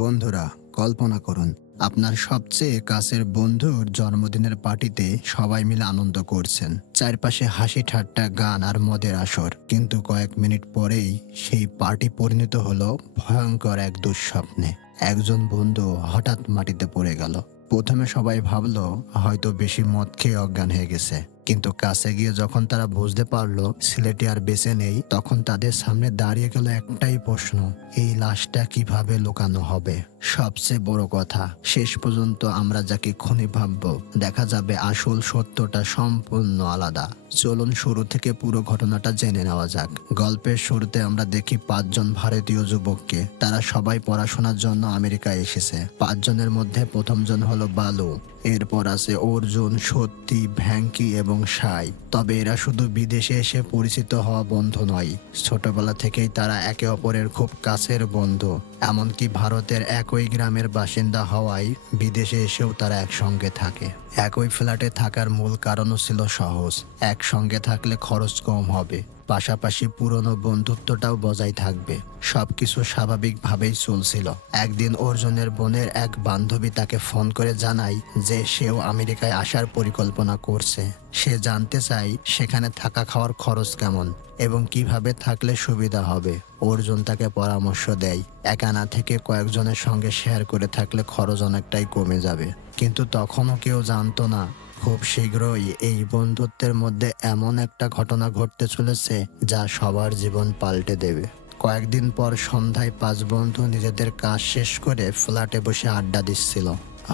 বন্ধুরা, কল্পনা করুন আপনার সবচেয়ে কাছের বন্ধুর জন্মদিনের পার্টিতে সবাই মিলে আনন্দ করছেন। চারপাশে হাসি ঠাট্টা, গান আর মদের আসর। কিন্তু কয়েক মিনিট পরেই সেই পার্টি পরিণত হলো ভয়ঙ্কর এক দুঃস্বপ্নে। একজন বন্ধু হঠাৎ মাটিতে পড়ে গেল। প্রথমে সবাই ভাবলো হয়তো বেশি মদ খেয়ে অজ্ঞান হয়ে গেছে, কিন্তু কাছে গিয়ে যখন তারা বুঝতে পারলো ছেলেটি আর বেঁচে নেই, তখন তাদের সামনে দাঁড়িয়ে গেল একটাই প্রশ্ন: এই লাশটা কিভাবে লুকানো হবে? সবচেয়ে বড় কথা, শেষ পর্যন্ত আমরা যাকে খুনি ভাববো, দেখা যাবে আসল সত্যটা সম্পূর্ণ আলাদা। চলুন শুরু থেকে পুরো ঘটনাটা জেনে নেওয়া যাক। গল্পের শুরুতে আমরা দেখি 5 জন ভারতীয় যুবককে। তারা সবাই পড়াশোনার জন্য আমেরিকায় এসেছে। 5 জনের মধ্যে প্রথমজন হলো বালু, এরপর আছে অর্জুন, সত্যি, ভ্যাঙ্কি এবং সাই। তবে এরা শুধু বিদেশে এসে পরিচিত হওয়া বন্ধু নয়, ছোটবেলা থেকেই তারা একে অপরের খুব কাছের বন্ধু। এমনকি ভারতের একই গ্রামের বাসিন্দা হওয়ায় বিদেশে এসেও তারা একসঙ্গে থাকে। একই ফ্ল্যাটে থাকার মূল কারণও ছিল সহজ: একসঙ্গে থাকলে খরচ কম হবে, পাশাপাশি পুরনো বন্ধুত্বটাও বজায় থাকবে। সবকিছু স্বাভাবিকভাবেই চলছিল। একদিন অর্জুনের বোনের এক বান্ধবী তাকে ফোন করে জানায় যে সেও আমেরিকায় আসার পরিকল্পনা করছে। সে জানতে চায় সেখানে থাকা খাওয়ার খরচ কেমন এবং কিভাবে থাকলে সুবিধা হবে। অর্জুন তাকে পরামর্শ দেয়, একা না থেকে কয়েকজনের সঙ্গে শেয়ার করে থাকলে খরচ অনেকটাই কমে যাবে। কিন্তু তখনও কেউ জানতো না খুব শীঘ্রই এই বন্ধুত্বের মধ্যে এমন একটা ঘটনা ঘটতে চলেছে যা সবার জীবন পাল্টে দেবে। কয়েকদিন পর সন্ধ্যায় 5 বন্ধু নিজেদের কাজ শেষ করে ফ্ল্যাটে বসে আড্ডা দিচ্ছিল।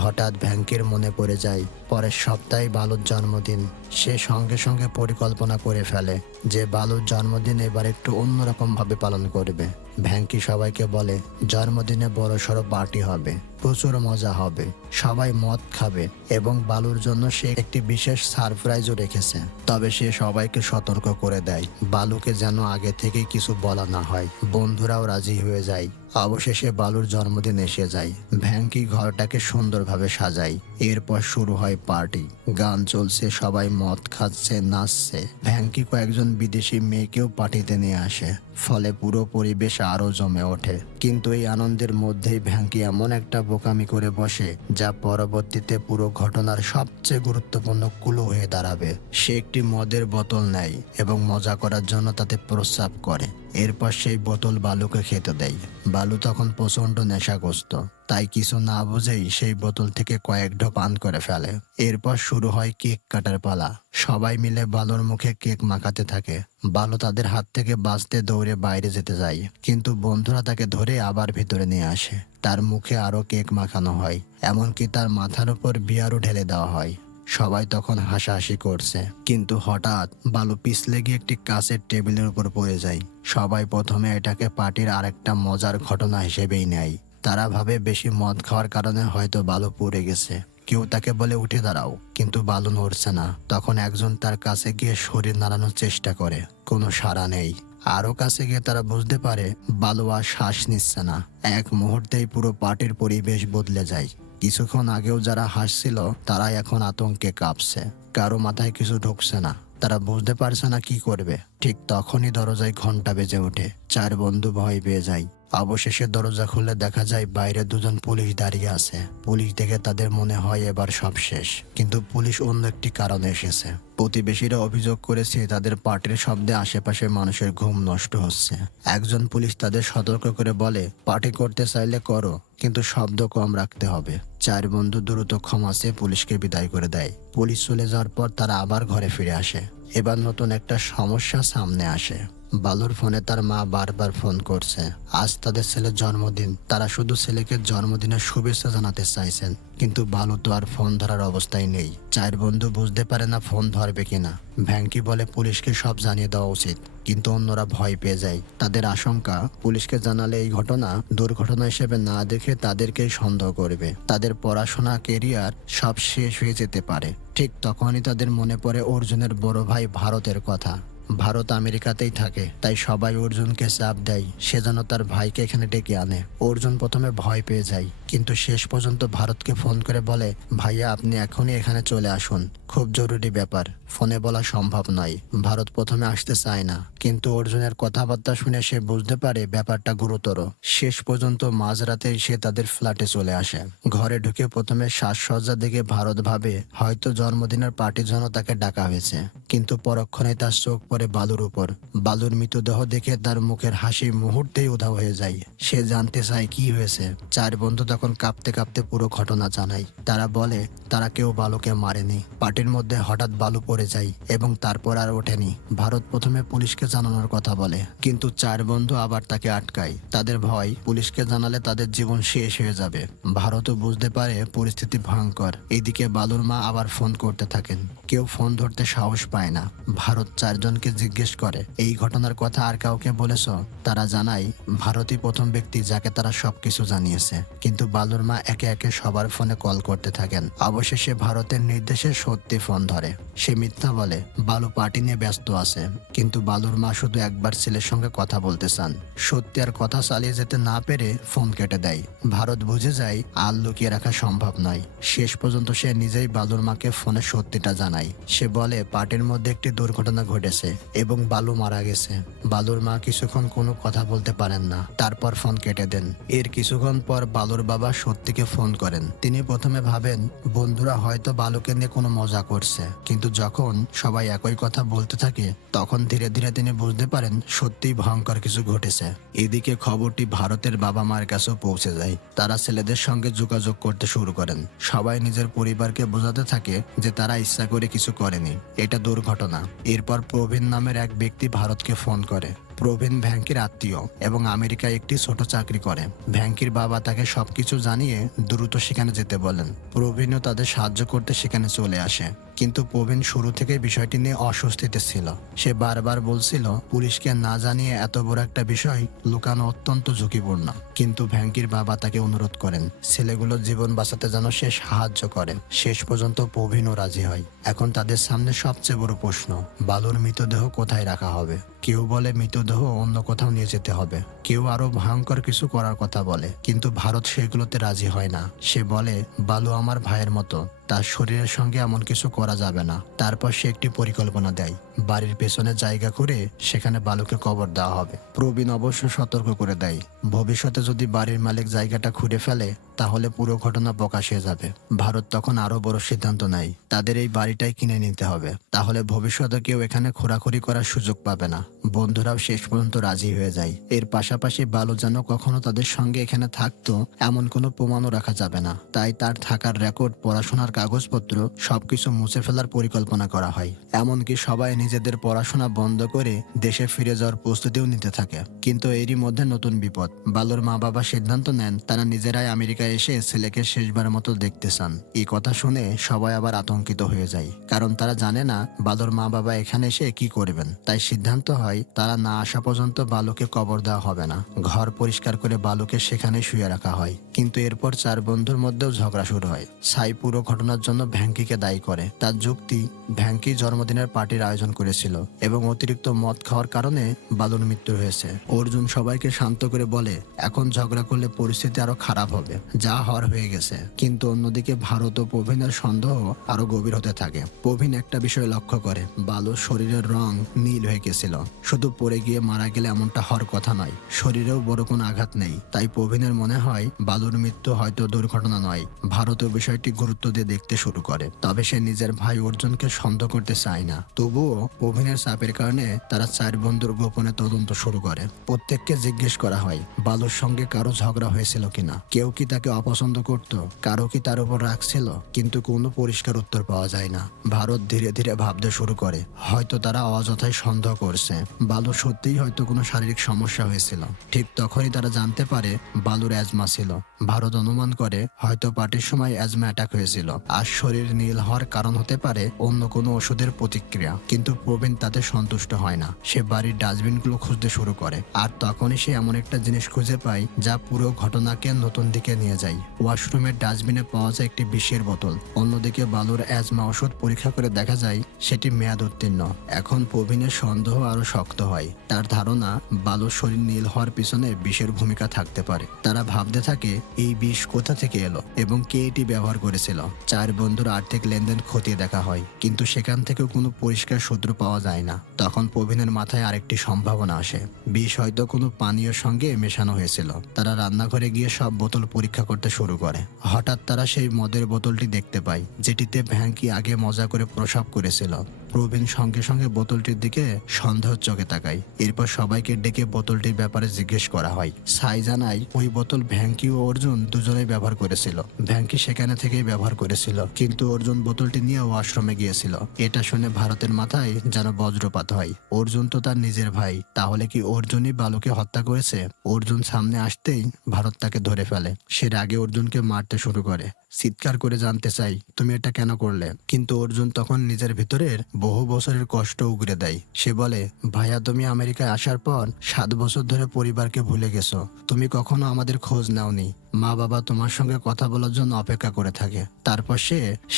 হঠাৎ ভ্যাঙ্কির মনে পড়ে যায় পরের সপ্তাহে বালুর জন্মদিন। সে সঙ্গে সঙ্গে পরিকল্পনা করে ফেলে যে বালুর জন্মদিন এবার একটু অন্যরকম ভাবে পালন করবে। ভ্যাঙ্কি সবাইকে বলে জন্মদিনে বড়সড় পার্টি হবে, প্রচুর মজা হবে, সবাই মদ খাবে এবং বালুর জন্য সে একটি বিশেষ সারপ্রাইজও রেখেছে। তবে সে সবাইকে সতর্ক করে দেয় বালুকে যেন আগে থেকে কিছু বলা না হয়। বন্ধুরাও রাজি হয়ে যায়। অবশেষে বালুর জন্মদিন এসে যায়। ভ্যাঙ্কি ঘরটাকে সুন্দরভাবে সাজায়। এরপর শুরু হয় পার্টি। গান চলছে, সবাই মদ খাচ্ছে, নাচছে। ভ্যাঙ্কি কয়েকজন বিদেশি মেয়েকেও পার্টিতে নিয়ে আসে, ফলে পুরো পরিবেশ আরো জমে ওঠে। কিন্তু এই আনন্দের মধ্যেই ভ্যাঙ্কি এমন একটা বোকামি করে বসে যা পরবর্তীতে পুরো ঘটনার সবচেয়ে গুরুত্বপূর্ণ ক্লু হয়ে দাঁড়াবে। সে একটি মদের বোতল নেয় এবং মজা করার জন্য তাতে প্রস্রাব করে। এরপর সেই বোতল বালুকে খেতে দেয়। বালু তখন প্রচন্ড নেশাগ্রস্ত, তাই কিছু না বুঝেই সেই বোতল থেকে কয়েক ঢোক পান করে ফেলে। এরপর শুরু হয় কেক কাটার পালা। সবাই মিলে বালুর মুখে কেক মাখাতে থাকে। বালু তাদের হাত থেকে বাঁচতে দৌড়ে বাইরে যেতে যায়, কিন্তু বন্ধুরা তাকে ধরে আবার ভিতরে নিয়ে আসে। তার মুখে আরো কেক মাখানো হয়, এমনকি তার মাথার উপর বিয়ারও ঢেলে দেওয়া হয়। সবাই তখন হাসাহাসি করছে, কিন্তু হঠাৎ বালু পিছলে গিয়ে একটি কাঁচের টেবিলের উপর পড়ে যায়। সবাই প্রথমে এটাকে পার্টির আরেকটা মজার ঘটনা হিসেবেই নেয়। তারা ভাবে বেশি মদ খাওয়ার কারণে হয়তো বালু পড়ে গেছে। কেউ তাকে বলে উঠে দাঁড়াও, কিন্তু বালু নড়ছে না। তখন একজন তার কাছে গিয়ে শরীর নাড়ানোর চেষ্টা করে, কোনো সাড়া নেই। আরো কাছে গিয়ে তারা বুঝতে পারে বালু আর শ্বাস নিচ্ছে না। এক মুহূর্তেই পুরো পার্টির পরিবেশ বদলে যায়। কিছুক্ষণ আগেও যারা হাসছিল তারা এখন আতঙ্কে কাঁপছে। কারো মাথায় কিছু ঢুকছে না, তারা বুঝতে পারছে না কি করবে। ঠিক তখনই দরজায় ঘন্টা বেজে ওঠে। 4 বন্ধু ভয় পেয়ে যায়। অবশেষে দরজা খুলে দেখা যায় বাইরে 2 জন পুলিশ দাঁড়িয়ে আছে। পুলিশ দেখে তাদের মনে হয় এবার সব শেষ, কিন্তু পুলিশ অন্য একটি কারণে এসেছে। প্রতিবেশীরা অভিযোগ করেছে তাদের পার্টির শব্দে আশেপাশে মানুষের ঘুম নষ্ট হচ্ছে। একজন পুলিশ তাদের সতর্ক করে বলে, পার্টি করতে চাইলে করো, কিন্তু শব্দ কম রাখতে হবে। 4 বন্ধু দ্রুত ক্ষমা চেয়ে পুলিশকে বিদায় করে দেয়। পুলিশ চলে যাওয়ার পর তারা আবার ঘরে ফিরে আসে। এবার নতুন একটা সমস্যা সামনে আসে। বালুর ফোনে তার মা বারবার ফোন করছে। আজ তাদের ছেলের জন্মদিন। তারা শুধু ছেলেকে জন্মদিনের শুভেচ্ছা জানাতে চাইছেন, কিন্তু বালু তো আর ফোন ধরার অবস্থায় নেই। 4 বন্ধু বুঝতে পারে না ফোন ধরবে কিনা। ভ্যাঙ্কি বলে পুলিশকে সব জানিয়ে দেওয়া উচিত, কিন্তু অন্যরা ভয় পেয়ে যায়। তাদের আশঙ্কা পুলিশকে জানালে এই ঘটনা দুর্ঘটনা হিসেবে না দেখে তাদেরকেই সন্দেহ করবে। তাদের পড়াশোনা, কেরিয়ার সব শেষ হয়ে যেতে পারে। ঠিক তখনই তাদের মনে পড়ে অর্জুনের বড় ভাই ভারতের কথা। ভারত আমেরিকাতেই থাকে, তাই সবাই অর্জুনকে চাপ দেয় সে যেন তার ভাইকে এখানে ডেকে আনে। অর্জুন প্রথমে ভয় পেয়ে যায়, কিন্তু শেষ পর্যন্ত ভারতকে ফোন করে বলে, ভাইয়া আপনি এখনই এখানে চলে আসুন, খুব জরুরি ব্যাপার, ফোনে বলা সম্ভব নয়। ভারত প্রথমে আসতে চায় না, কিন্তু অর্জুনের কথাবার্তা শুনে সে বুঝতে পারে ব্যাপারটা গুরুতর। শেষ পর্যন্ত মাঝরাতেই সে তাদের ফ্ল্যাটে চলে আসে। ঘরে ঢুকে প্রথমে সাজসজ্জা দেখে ভারত ভাবে হয়তো জন্মদিনের পার্টির জন্য তাকে ডাকা হয়েছে, কিন্তু পরক্ষণে তার চোখ পড়ে বালুর উপর। বালুর মৃতদেহ দেখে তার মুখের হাসি মুহূর্তেই উধাও হয়ে যায়। সে জানতে চায় কি হয়েছে। চার বন্ধু তখন কাঁপতে কাঁপতে পুরো ঘটনা জানায়। তারা বলে তারা কেউ বালুকে মারেনি, পার্টির মধ্যে হঠাৎ বালু পড়ে যায় এবং তারপর আর ওঠেনি। ভারত প্রথমে পুলিশকে জানানোর কথা বলে, কিন্তু চার বন্ধু আবার তাকে আটকায়। তাদের ভয় পুলিশকে জানালে তাদের জীবন শেষ হয়ে যাবে। ভারতও বুঝতে পারে পরিস্থিতি ভয়ঙ্কর। এদিকে বালুর মা আবার ফোন করতে থাকেন, কেউ ফোন ধরতে সাহস পায় না। ভারত চারজনকে জিজ্ঞেস করে এই ঘটনার কথা আর কাউকে বলেছ? তারা জানায় ভারতই প্রথম ব্যক্তি যাকে তারা সবকিছু জানিয়েছে। কিন্তু বালুর মা একে একে সবার ফোনে কল করতে থাকেন। অবশেষে ভারতের নির্দেশে সত্যি ফোন ধরে। সে মিথ্যা বলে বালু পার্টি নিয়ে ব্যস্ত আছে, কিন্তু বালুর মা শুধু একবার ছেলের সঙ্গে কথা বলতে চান। সত্যি আর কথা চালিয়ে যেতে না পেরে ফোন কেটে দেয়। ভারত বুঝে যায় আর লুকিয়ে রাখা সম্ভব নয়। শেষ পর্যন্ত সে নিজেই বালুর মাকে ফোনে সত্যিটা জানায়। সে বলে পার্টির মধ্যে একটি দুর্ঘটনা ঘটেছে এবং বালু মারা গেছে। বালুর মা কিছুক্ষণ কোনো কথা বলতে পারেন না, তারপর ফোন কেটে দেন। এর কিছুক্ষণ পর বালুর বাবা সত্যিকে ফোন করেন। তিনি প্রথমে ভাবেন বন্ধুরা হয়তো বালুকে নিয়ে কোনো মজা করছে, কিন্তু যখন সবাই একই কথা বলতে থাকে তখন ধীরে ধীরে তিনি বুঝতে পারেন সত্যিই ভয়ঙ্কর কিছু ঘটেছে। এদিকে খবরটি ভারতের বাবা মার কাছেও পৌঁছে যায়। তারা ছেলেদের সঙ্গে যোগাযোগ করতে শুরু করেন। সবাই নিজের পরিবারকে বোঝাতে থাকে যে তারা ইচ্ছা করে কিছু করেনি, এটা দুর্ঘটনা। এরপর প্রবীণ নামের এক ব্যক্তি ভারতকে ফোন করে। প্রবীণ ভ্যাঙ্কির আত্মীয় এবং আমেরিকায় একটি ছোট চাকরি করে। ভ্যাঙ্কির বাবা তাকে সবকিছু জানিয়ে দ্রুত সেখানে যেতে বলেন। প্রবীণও তাদের সাহায্য করতে সেখানে চলে আসে, কিন্তু প্রবীণ শুরু থেকে বিষয়টি নিয়ে অস্বস্তিতে ছিল। সে বারবার বলছিল পুলিশকে না জানিয়ে এত বড় একটা বিষয় লুকানো অত্যন্ত ঝুঁকিপূর্ণ। কিন্তু ভ্যাঙ্কির বাবা তাকে অনুরোধ করেন ছেলেগুলোর জীবন বাঁচাতে যেন সে সাহায্য করে। শেষ পর্যন্ত প্রবীণও রাজি হয়। এখন তাদের সামনে সবচেয়ে বড় প্রশ্ন, বালুর মৃতদেহ কোথায় রাখা হবে? কেউ বলে মৃতদেহ অন্য কোথাও নিয়ে যেতে হবে, কেউ আরো ভয়ঙ্কর কিছু করার কথা বলে, কিন্তু ভারত সেগুলোতে রাজি হয় না। সে বলে বালু আমার ভাইয়ের মতো, তার শরীরের সঙ্গে এমন কিছু করা যাবে না। তারপর সে একটি পরিকল্পনা দেয়, বাড়ির পেছনে জায়গা করে সেখানে বালুকে কবর দেওয়া হবে। প্রবীণ অবশ্য সতর্ক করে দেয় ভবিষ্যতে যদি বাড়ির মালিক জায়গাটা খুঁড়ে ফেলে তাহলে পুরো ঘটনা প্রকাশ হয়ে যাবে। ভারত তখন আরো বড় সিদ্ধান্ত নেয়, তাদের এই বাড়িটাই কিনে নিতে হবে, তাহলে ভবিষ্যতে কেউ এখানে খোরাখুরি করার সুযোগ পাবে না। বন্ধুরাও শেষ পর্যন্ত রাজি হয়ে যায়। এর পাশাপাশি বালু যেন কখনো তাদের সঙ্গে এখানে থাকতো এমন কোনো প্রমাণও রাখা যাবে না। তাই তার থাকার রেকর্ড, পড়াশোনার কাগজপত্র সবকিছু মুছে ফেলার পরিকল্পনা করা হয়। এমনকি সবাই নিজেদের পড়াশোনা বন্ধ করে দেশে ফিরে যাওয়ার প্রস্তুতিও নিতে থাকে। কিন্তু এরই মধ্যে নতুন বিপদ। বালুর মা বাবা সিদ্ধান্ত নেন তারা নিজেরাই আমেরিকায় এসে ছেলেকে শেষবারের মতো দেখতে চান। এই কথা শুনে সবাই আবার আতঙ্কিত হয়ে যায়, কারণ তারা জানে না বালুর মা বাবা এখানে এসে কি করবেন। তাই সিদ্ধান্ত হয় তারা না আসা পর্যন্ত বালুকে কবর দেওয়া হবে না। ঘর পরিষ্কার করে বালুকে সেখানে শুয়ে রাখা হয়। কিন্তু এরপর চার বন্ধুর মধ্যেও ঝগড়া শুরু হয়। সাই পুরো ঘটনার জন্য ভ্যাঙ্কিকে দায়ী করে। তার যুক্তি, ভ্যাঙ্কি জন্মদিনের পার্টির আয়োজন করেছিল এবং অতিরিক্ত মদ খাওয়ার কারণে বালুর মৃত্যু হয়েছে। অর্জুন সবাইকে শান্ত করে বলে এখন ঝগড়া করলে পরিস্থিতি আরো খারাপ হবে, যা হওয়ার হয়ে গেছে। কিন্তু অন্যদিকে ভারত ও প্রবীণের সন্দেহ আরো গভীর হতে থাকে। প্রবীণ একটা বিষয় লক্ষ্য করে, বালুর শরীরের রং নীল হয়ে গেছিল। শুধু পড়ে গিয়ে মারা গেলে এমনটা হওয়ার কথা নয়, শরীরেও বড় কোনো আঘাত নেই। তাই প্রবীণের মনে হয় বালুর মৃত্যু হয়তো দুর্ঘটনা নয়। ভারতীয় বিষয়টি গুরুত্ব দিয়ে দেখতে শুরু করে, তবে সে নিজের ভাই অর্জুনকে সন্দেহ করতে চায় না। তবুও প্রবীণের চাপের কারণে তারা চার বন্ধুর গোপনে তদন্ত শুরু করে। প্রত্যেককে জিজ্ঞেস করা হয় বালুর সঙ্গে কারো ঝগড়া হয়েছিল কিনা, কেউ কি তাকে অপছন্দ করত, কারো কি তার উপর রাগ ছিল, কিন্তু কোনো পরিষ্কার উত্তর পাওয়া যায় না। ভারত ধীরে ধীরে ভাবতে শুরু করে হয়তো তারা অযথাই সন্দেহ করছে, বালু সত্যিই হয়তো কোনো শারীরিক সমস্যা হয়েছিল। ঠিক তখনই তারা জানতে পারে বালুর অ্যাজমা ছিল। ভারত অনুমান করে হয়তো পার্টির সময় অ্যাজমা অ্যাটাক হয়েছিল। আর শরীর নীল হওয়ার কারণ হতে পারে অন্য কোনো ওষুধের প্রতিক্রিয়া। কিন্তু প্রবীণ তাতে সন্তুষ্ট হয় না। সে বাড়ির ডাস্টবিনগুলো খুঁজতে শুরু করে, আর তখনই সে এমন একটা জিনিস খুঁজে পায় যা পুরো ঘটনাকে নতুন দিকে নিয়ে যায়। ওয়াশরুমের ডাস্টবিনে পাওয়া যায় একটি বিষের বোতল। অন্যদিকে বালুর অ্যাজমা ওষুধ পরীক্ষা করে দেখা যায় সেটি মেয়াদ উত্তীর্ণ। এখন প্রবীণের সন্দেহ আরো শক্ত হয়। তার ধারণা বালুর শরীর নীল হওয়ার পিছনে বিষের ভূমিকা থাকতে পারে। তারা ভাবতে থাকে এই বিষ কোথা থেকে এলো এবং কে এটি ব্যবহার করেছিল। 4 বন্ধুর আর্থিক লেনদেন খতিয়ে দেখা হয়, কিন্তু সেখান থেকেও কোনো পরিষ্কার সূত্র পাওয়া যায় না। তখন প্রবীণের মাথায় আরেকটি সম্ভাবনা আসে, বিষ হয়তো কোনো পানীয়ের সঙ্গে মেশানো হয়েছিল। তারা রান্নাঘরে গিয়ে সব বোতল পরীক্ষা করতে শুরু করে। হঠাৎ তারা সেই মদের বোতলটি দেখতে পায় যেটিতে ভ্যাঙ্কি আগে মজা করে প্রসাব করেছিল। প্রবীণ সঙ্গে সঙ্গে বোতলটির দিকে সন্দেহ চোখে তাকায়। এরপর সবাইকে ডেকে বোতলটির ব্যাপারে জিজ্ঞেস করা হয়। সাই জানায় ওই বোতল ভ্যাঙ্কি ও অর্জুন দুজনেই ব্যবহার করেছিল। ভ্যাঙ্কি সেখানে থেকেই ব্যবহার করেছিল, কিন্তু অর্জুন বোতলটি নিয়ে ওয়াশরুমে গিয়েছিল। এটা শুনে ভারতের মাথায় যেন বজ্রপাত হয়। অর্জুন তো তার নিজের ভাই, তাহলে কি অর্জুনই বালুকে হত্যা করেছে? অর্জুন সামনে আসতেই ভারত তাকে ধরে ফেলে। সে রাগে অর্জুনকে মারতে শুরু করে, চিৎকার করে জানতে চাই তুমি এটা কেন করলে। কিন্তু অর্জুন তখন নিজের ভিতরের বহু বছরের কষ্ট উগরে দেয়। সে বলে, ভাইয়া তুমি আমেরিকায় আসার পর 7 বছর ধরে পরিবারকে ভুলে গেছো। তুমি কখনো আমাদের খোঁজ নাওনি। মা বাবা তোমার সঙ্গে কথা বলার জন্য অপেক্ষা করে থাকে। তারপর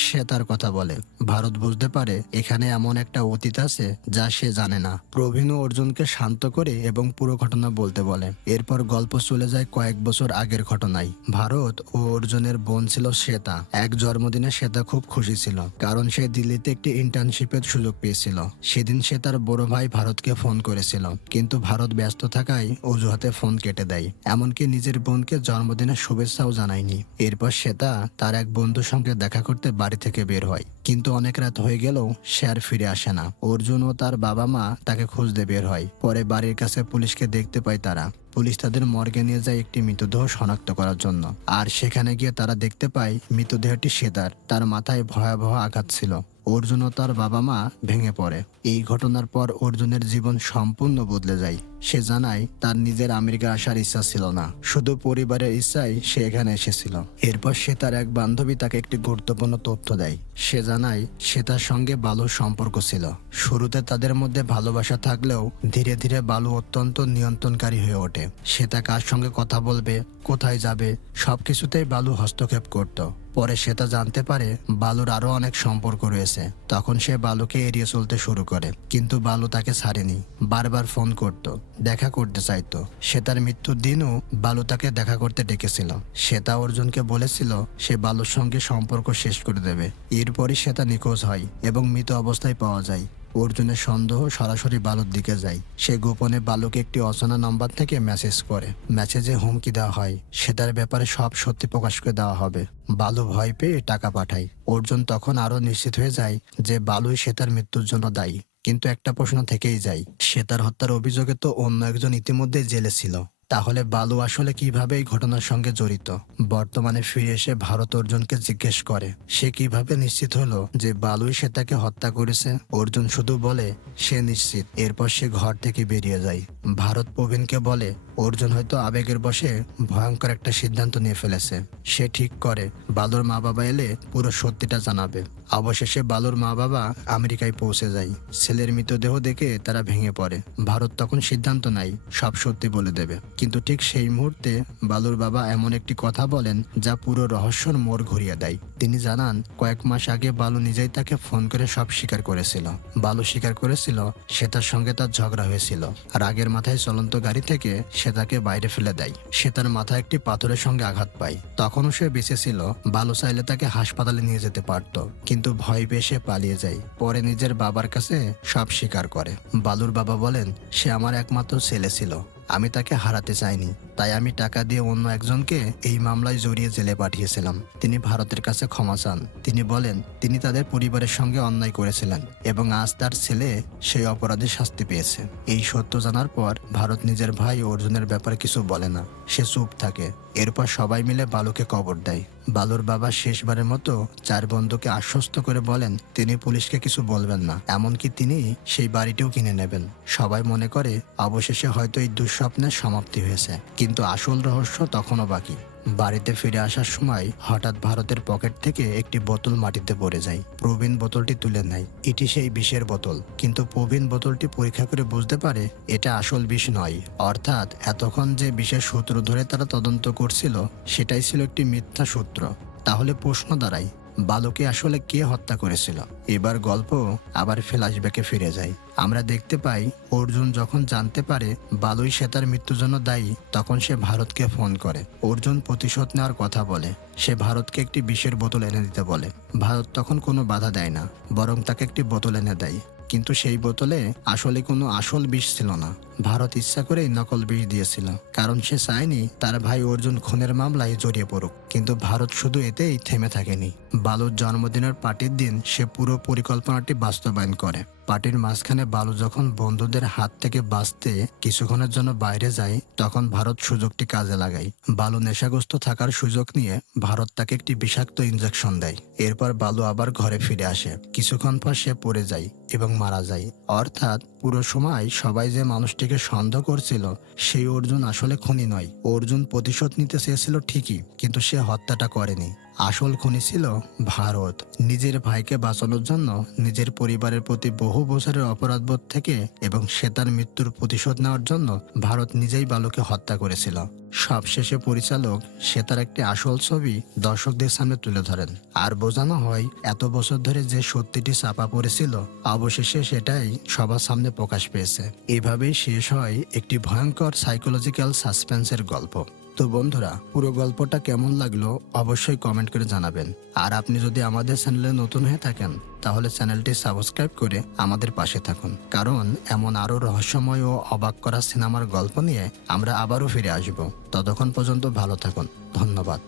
সে তার কথা বলে। ভারত বুঝতে পারে এখানে এমন একটা অতীত আছে যা সে জানে না। প্রবীণ অর্জুনকে শান্ত করে এবং পুরো ঘটনা বলতে বলে। এরপর গল্প চলে যায় কয়েক বছর আগের ঘটনায়। ভারত ও অর্জুনের বোন ছিল শ্বেতা। এক জন্মদিনে শ্বেতা খুব খুশি ছিল, কারণ সে দিল্লিতে একটি ইন্টার্নশিপের সুযোগ পেয়েছিল। সেদিন সে তার বড় ভাই ভারতকে ফোন করেছিল, কিন্তু ভারত ব্যস্ত থাকায় অজুহাতে ফোন কেটে দেয়। এমনকি নিজের বোনকে জন্মদিনের শুভেচ্ছাও জানায়নি। এরপর শ্বেতা তার এক বন্ধুর সঙ্গে দেখা করতে বাড়ি থেকে বের হয়, কিন্তু অনেক রাত হয়ে গেলেও সে আর ফিরে আসে না। অর্জুন ও তার বাবা মা তাকে খুঁজতে বের হয়। পরে বাড়ির কাছে পুলিশকে দেখতে পায় তারা। পুলিশ তাদের মর্গে নিয়ে যায় একটি মৃতদেহ শনাক্ত করার জন্য। আর সেখানে গিয়ে তারা দেখতে পায় মৃতদেহটি শ্বেতার। তার মাথায় ভয়াবহ আঘাত ছিল। অর্জুন ও তার বাবা মা ভেঙে পড়ে। এই ঘটনার পর অর্জুনের জীবন সম্পূর্ণ বদলে যায়। সে জানায় তার নিজের আমেরিকা আসার ইচ্ছা ছিল না, শুধু পরিবারের ইচ্ছায় সে এখানে এসেছিল। এরপর সে তার এক বান্ধবী তাকে একটি গুরুত্বপূর্ণ তথ্য দেয়। সে জানায় সে তার সঙ্গে বালুর সম্পর্ক ছিল। শুরুতে তাদের মধ্যে ভালোবাসা থাকলেও ধীরে ধীরে বালু অত্যন্ত নিয়ন্ত্রণকারী হয়ে ওঠে। সে তা কার সঙ্গে কথা বলবে, কোথায় যাবে, সবকিছুতেই বালু হস্তক্ষেপ করত। পরে সে তা জানতে পারে বালুর আরো অনেক সম্পর্ক রয়েছে। তখন সে বালুকে এড়িয়ে চলতে শুরু করে, কিন্তু বালু তাকে ছাড়েনি। বারবার ফোন করত, দেখা করতে চাইতো। সে তার মৃত্যুর দিনও বালু তাকে দেখা করতে ডেকেছিল। শ্বেতা অর্জুনকে বলেছিল সে বালুর সঙ্গে সম্পর্ক শেষ করে দেবে। এরপরই শ্বেতা নিখোঁজ হয় এবং মৃত অবস্থায় পাওয়া যায়। অর্জুনের সন্দেহ সরাসরি বালুর দিকে যায়। সে গোপনে বালুকে একটি অচেনা নাম্বার থেকে মেসেজ করে। মেসেজে হুমকি দেওয়া হয় সেটার ব্যাপারে সব সত্যি প্রকাশ করে দেওয়া হবে। বালু ভয় পেয়ে টাকা পাঠায়। অর্জুন তখন আরো নিশ্চিত হয়ে যায় যে বালুই শ্বেতার মৃত্যুর জন্য দায়ী। কিন্তু একটা প্রশ্ন থেকেই যায়, শ্বেতার হত্যার অভিযোগে তো অন্য একজন ইতিমধ্যে জেলে ছিল। তাহলে বালু আসলে কিভাবে এই ঘটনার সঙ্গে জড়িত? বর্তমানে ফিরে এসে ভারত অর্জুনকে জিজ্ঞেস করে সে কিভাবে নিশ্চিত হলো যে বালুই সে তাকে হত্যা করেছে। অর্জুন শুধু বলে সে নিশ্চিত। এরপর সে ঘর থেকে বেরিয়ে যায়। ভারত প্রবীণকে বলে অর্জুন হয়তো আবেগের বশে ভয়ঙ্কর একটা সিদ্ধান্ত নিয়ে ফেলেছে। সে ঠিক করে বালুর মা বাবা এলে পুরো সত্যিটা জানাবে। অবশেষে বালুর মা বাবা আমেরিকায় পৌঁছে যায়। ছেলের মৃতদেহ দেখে তারা ভেঙে পড়ে। ভারত তখন সিদ্ধান্ত নেয় সব সত্যি বলে দেবে। কিন্তু ঠিক সেই মুহূর্তে বালুর বাবা এমন একটি কথা বলেন যা পুরো রহস্যর মোড় ঘুরিয়ে দেয়। তিনি জানান কয়েক মাস আগে বালু নিজেই তাকে ফোন করে সব স্বীকার করেছিল। বালু স্বীকার করেছিল সে তার সঙ্গে তার ঝগড়া হয়েছিল। রাগের মাথায় চলন্ত গাড়ি থেকে সে তাকে বাইরে ফেলে দেয়। সে তার মাথায় একটি পাথরের সঙ্গে আঘাত পায়। তখনও সে বেঁচে ছিল। বালু চাইলে তাকে হাসপাতালে নিয়ে যেতে পারত, কিন্তু ভয় পেয়ে সে পালিয়ে যায়। পরে নিজের বাবার কাছে সব স্বীকার করে। বালুর বাবা বলেন সে আমার একমাত্র ছেলে ছিল। আমি তাকে হারাতে চাইনি, তাই আমি টাকা দিয়ে অন্য একজনকে এই মামলায় জড়িয়ে জেলে পাঠিয়েছিলাম। তিনি ভারতের কাছে ক্ষমা চান। তিনি বলেন তিনি তাদের পরিবারের সঙ্গে অন্যায় করেছিলেন এবং আজ তার ছেলে সেই অপরাধে শাস্তি পেয়েছে। এই সত্য জানার পর ভারত নিজের ভাই অর্জুনের ব্যাপারে কিছু বলে না। সে চুপ থাকে। এরপর সবাই মিলে বালুকে কবর দেয়। বালুর বাবা শেষবারের মতো 4 বন্ধুকে আশ্বস্ত করে বলেন তিনি পুলিশকে কিছু বলবেন না, এমনকি তিনি সেই বাড়িটিও কিনে নেবেন। সবাই মনে করে অবশেষে হয়তো এই দুঃস্বপ্নের সমাপ্তি হয়েছে, কিন্তু আসল রহস্য তখনও বাকি। বাড়িতে ফিরে আসার সময় হঠাৎ ভারতের পকেট থেকে একটি বোতল মাটিতে পড়ে যায়। প্রবীণ বোতলটি তুলে নেয়। এটি সেই বিষের বোতল, কিন্তু প্রবীণ বোতলটি পরীক্ষা করে বুঝতে পারে এটা আসল বিষ নয়। অর্থাৎ এতক্ষণ যে বিষের সূত্র ধরে তারা তদন্ত করছিল সেটাই ছিল একটি মিথ্যা সূত্র। তাহলে প্রশ্ন দাঁড়ায়, বালুকে আসলে কে হত্যা করেছিল? এবার গল্প আবার ফ্ল্যাশব্যাকে ফিরে যায়। আমরা দেখতে পাই অর্জুন যখন জানতে পারে বালুই সে তার মৃত্যুর জন্য দায়ী, তখন সে ভারতকে ফোন করে। অর্জুন প্রতিশোধ নেওয়ার কথা বলে। সে ভারতকে একটি বিষের বোতল এনে দিতে বলে। ভারত তখন কোনো বাধা দেয় না, বরং তাকে একটি বোতল এনে দেয়। কিন্তু সেই বোতলে আসলে কোনো আসল বিষ ছিল না। ভারত ইচ্ছা করেই নকল বিষ দিয়েছিল, কারণ সে চায়নি তার ভাই অর্জুন খুনের মামলায় জড়িয়ে পড়ুক। কিন্তু ভারত শুধু এতেই থেমে থাকেনি। বালুর জন্মদিনের পার্টির দিন সে পুরো পরিকল্পনাটি বাস্তবায়ন করে। পার্টির মাঝখানে বালু যখন বন্ধুদের হাত থেকে বাঁচতে কিছুক্ষণের জন্য বাইরে যায়, তখন ভারত সুযোগটি কাজে লাগায়। বালু নেশাগ্রস্ত থাকার সুযোগ নিয়ে ভারত তাকে একটি বিষাক্ত ইনজেকশন দেয়। এরপর বালু আবার ঘরে ফিরে আসে। কিছুক্ষণ পর সে পড়ে যায় এবং মারা যায়। অর্থাৎ পুরো সময় সবাই যে মানুষটিকে সন্দেহ করছিল সেই অর্জুন আসলে খুনি নয়। অর্জুন প্রতিশোধ নিতে চেয়েছিল ঠিকই, কিন্তু সে হত্যাটা করেনি। আসল খুনি ছিল ভারত। নিজের ভাইকে বাঁচানোর জন্য নিজের পরিবারের প্রতি বহু বছরের অপরাধবোধ থেকে এবং সে তার মৃত্যুর প্রতিশোধ নেওয়ার জন্য ভারত নিজেই বালুকে হত্যা করেছিল। সবশেষে পরিচালক সে তার একটি আসল ছবি দর্শকদের সামনে তুলে ধরেন, আর বোঝানো হয় এত বছর ধরে যে সত্যিটি চাপা পড়েছিল অবশেষে সেটাই সবার সামনে প্রকাশ পেয়েছে। এভাবেই শেষ হয় একটি ভয়ঙ্কর সাইকোলজিক্যাল সাসপেন্সের গল্প। তো বন্ধুরা, পুরো গল্পটা কেমন লাগলো অবশ্যই কমেন্ট করে জানাবেন। আর আপনি যদি আমাদের চ্যানেলে নতুন হয়ে থাকেন তাহলে চ্যানেলটি সাবস্ক্রাইব করে আমাদের পাশে থাকুন, কারণ এমন আরও রহস্যময় ও অবাক করা সিনেমার গল্প নিয়ে আমরা আবারও ফিরে আসব। ততক্ষণ পর্যন্ত ভালো থাকুন। ধন্যবাদ।